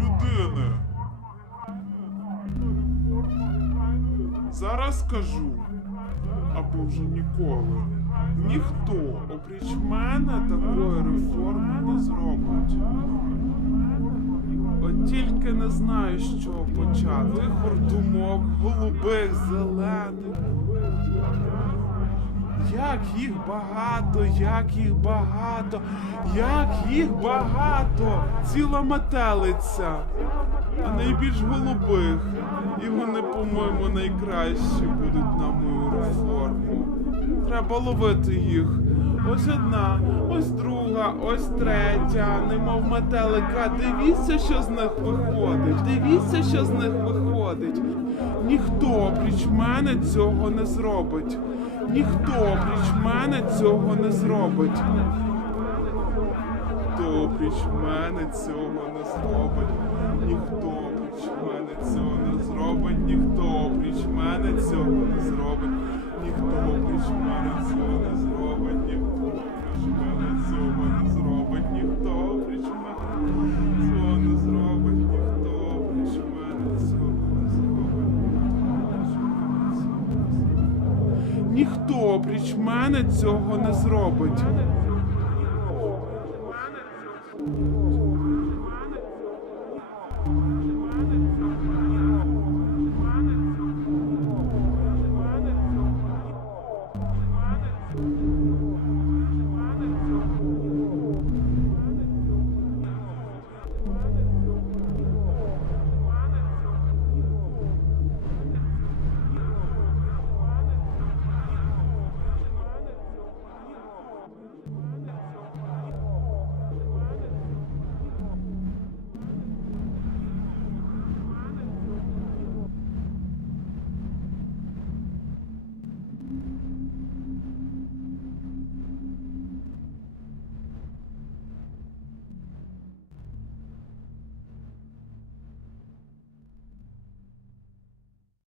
людини. Зараз скажу, або вже ніколи. Ніхто, опріч мене, такої реформи не зробить. От тільки не знаю, чого почати. Вихор думок, голубих, зелених. Як їх багато, як їх багато, як їх багато! Ціла метелиця, а найбільш голубих. І вони, по-моєму, найкращі будуть на мою реформу. Треба ловити їх. Ось одна, ось друга, ось третя, немов метелика. Дивіться, що з них виходить. Дивіться, що з них виходить. Ніхто, опріч мене, цього не зробить. Ніхто, опріч мене, цього не зробить. Ніхто, опріч мене, цього не зробить. Ніхто, опріч мене, цього не зробить. Ніхто, опріч мене, цього не зробить. Ніхто, опріч мене, цього не зробить. Ніхто, опріч мене, цього не зробить.